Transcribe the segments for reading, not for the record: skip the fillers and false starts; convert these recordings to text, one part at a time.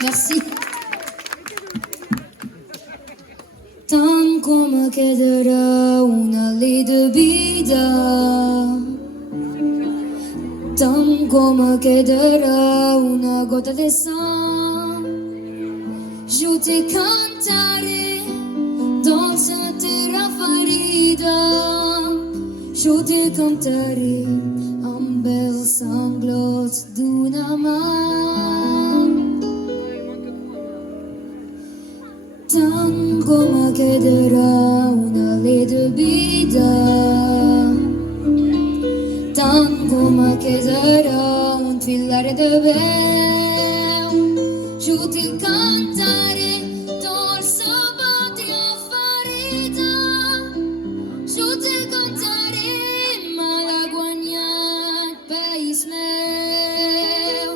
Merci. Tant come chiederà una lì vida, tant come chiederà una gota di sangue, io ti canterei dolce terra ferita, io ti canterei un bel sanglot d'una mano. Tant come chiederà una lì vida, tant come chiederà un filare di vento, io ti canterei dolce patria ferita, io ti canterei malaguagnat país meu.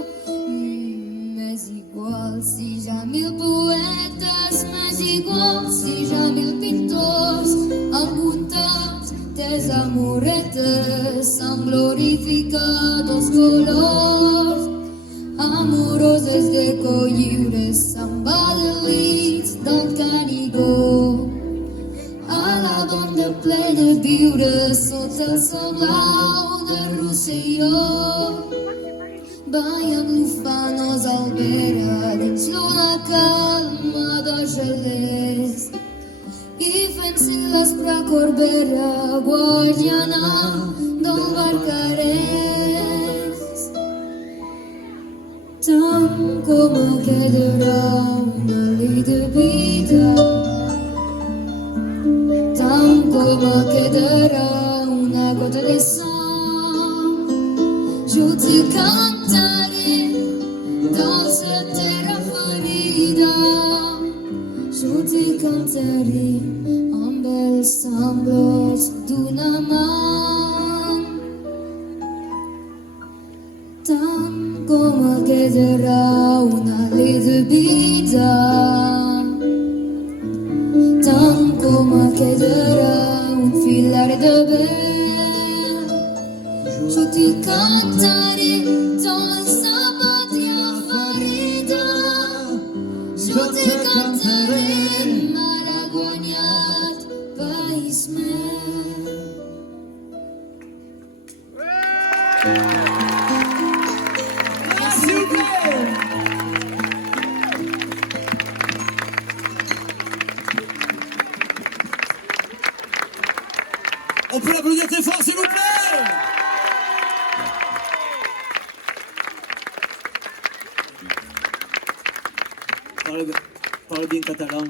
M'és igual si hi ha mil poetes, m'és igual si hi ha mil pintors apuntats tes amoretes amb glorificats colors amoroses de colliures amb adelits del Canigó a la banda ple de viure sota el sol blau de Rosselló. Veiem l'ufanos al vera dins l'una calma de gelers i fent-se l'espra corbera guardiana del barcarès. Tant com quedarà una lei de vida, tant com quedarà una gota de sang, jo ti cantaré dolce terra ferida, jo ti cantaré amb els sanglots d'una mà. Tant com quedarà una lei de vida, tant com quedarà un filar de vent, jo ti cantaré dolce patria ferida, jo ti cantaré malaguanyat país meu. S'il vous plaît. On peut l'applaudir très fort, s'il vous plaît. Parle bien catalan.